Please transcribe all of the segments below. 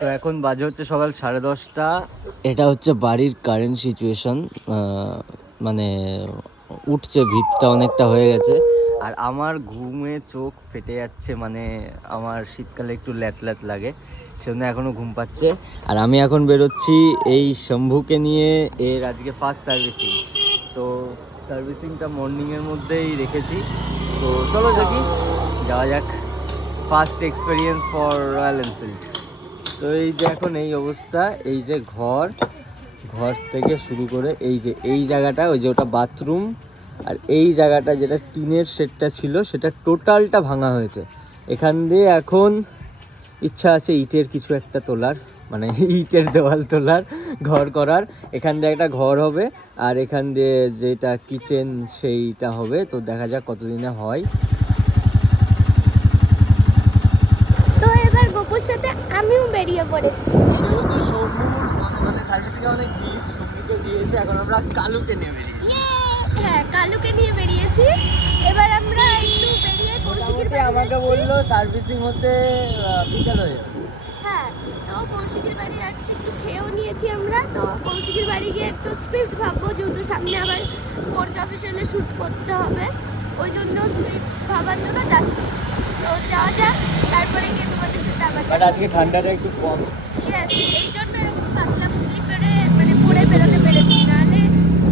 তো এখন বাজে হচ্ছে সকাল 10:30। এটা হচ্ছে বাড়ির কারেন্ট সিচুয়েশন, মানে উঠছে, ভিতটা অনেকটা হয়ে গেছে। আর আমার ঘুমে চোখ ফেটে যাচ্ছে, মানে আমার শীতকালে একটু ল্যাট লাগে, সেজন্য এখনও ঘুম পাচ্ছে। আর আমি এখন বেরোচ্ছি এই শম্ভুকে নিয়ে, এর আজকে ফার্স্ট সার্ভিসিং। তো সার্ভিসিংটা মর্নিংয়ের মধ্যেই রেখেছি, তো চলো দেখি, যাওয়া যাক। First experience for royal Enfield. তো এই যে এখন এই অবস্থা, এই যে ঘর থেকে শুরু করে এই যে এই জায়গাটা, ওই যে ওটা বাথরুম, আর এই জায়গাটা যেটা টিনের শেডটা ছিল সেটা টোটালটা ভাঙা হয়েছে। এখান দিয়ে এখন ইচ্ছা আছে ইটের কিছু একটা তোলার, মানে ইটের দেওয়াল তোলার, ঘর করার। এখান দিয়ে একটা ঘর হবে, আর এখান দিয়ে যেটা কিচেন সেইটা হবে। তো দেখা যাক কতদিনে হয়। তো এবার গোপুর সাথে আমিও বেরিয়ে পড়েছি। এখন আমরা কালুকে নিয়ে বেরিয়েছি। হ্যাঁ, কালুকে নিয়ে বেরিয়েছি। এবার আমরা একটু বেরিয়ে কৌশিকের বাড়ি আমাকে যাচ্ছি। বললো সার্ভিসিং হতে বিকেল হয়ে যাবে। হ্যাঁ, তো কৌশিকের বাড়ি যাচ্ছি, একটু খেয়েও নিয়েছি আমরা। তো কৌশিকের বাড়ি গিয়ে একটু স্ক্রিপ্ট ভাববো, যেহেতু সামনে আবার কোর্ট অফিসিয়ালে শ্যুট করতে হবে, ওই জন্য স্ক্রিপ্ট ভাবার জন্য যাচ্ছি। তো যাওয়া যাক, তারপরে গিয়ে তোমাদের সাথে আবার বাট আজকে ঠান্ডাটা একটু কম। Yes, এই জন্য এরকম পাতলা পুতলি পরে মানে পরে বেরোতে পেরেছি, নাহলে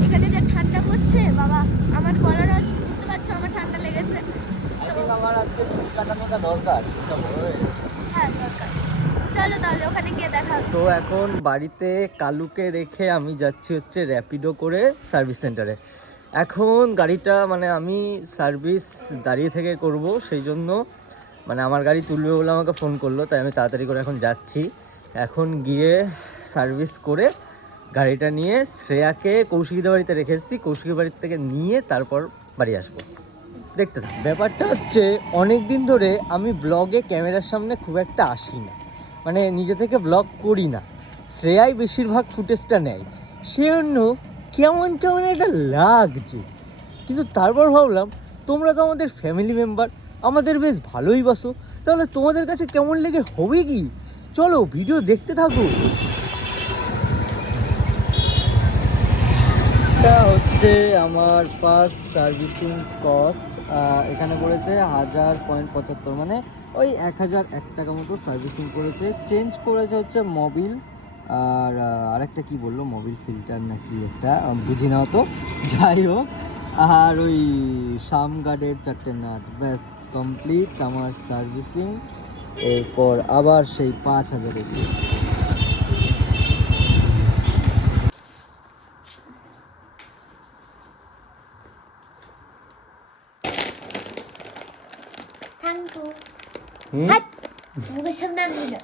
এখানে যা ঠান্ডা পড়ছে বাবা, আমার গলার আজ বুঝতে পারছো আমার ঠান্ডা লেগেছে। তো আমার আজকে চুল কাটানোটা দরকার, চুলটা বড় হয়ে গেছে। হ্যাঁ, দরকার। চলো তাহলে ওখানে গিয়ে দেখা হচ্ছে। তো এখন বাড়িতে কালুকে রেখে আমি যাচ্ছি হচ্ছে র্যাপিডো করে সার্ভিস সেন্টারে। এখন গাড়িটা মানে আমি সার্ভিস দাঁড়িয়ে থেকে করব, সেই জন্য মানে আমার গাড়ি তুলবে বলে আমাকে ফোন করলো, তাই আমি তাড়াতাড়ি করে এখন যাচ্ছি। এখন গিয়ে সার্ভিস করে গাড়িটা নিয়ে শ্রেয়াকে কৌশিকীদের বাড়িতে রেখে এসেছি, কৌশিকীর বাড়ির থেকে নিয়ে তারপর বাড়ি আসবো। দেখতে থাক। ব্যাপারটা হচ্ছে অনেক দিন ধরে আমি ব্লগে ক্যামেরার সামনে খুব একটা আসি না, মানে নিজে থেকে ব্লগ করি না। শ্রেয়াই বেশিরভাগ ফুটেজটা নেয়, সেজন্য কেমন কেমন একটা লাগছে। কিন্তু তারপর ভাবলাম তোমরা তো আমাদের ফ্যামিলি মেম্বার, আমাদের বেশ ভালোই বাসো, তাহলে তোমাদের কাছে কেমন লেগে হবে কি? চলো ভিডিও দেখতে থাকো। এটা হচ্ছে আমার ফার্স্ট সার্ভিসিং কস্ট, এখানে পড়েছে 1000.75, মানে ওই 1001 টাকা মতো সার্ভিসিং করেছে। চেঞ্জ করেছে হচ্ছে মোবিল, আর আরেকটা কি বললো, মোবিল ফিল্টার নাকি একটা, বুঝি না তো, যাই হোক। আর ওই শাম গার্ডের 4টে নাট, ব্যাস কমপ্লিট আমার সার্ভিসিং। এরপর আবার সেই 5000 থ্যাংক ইউ। মুখের সামনে আনবি না।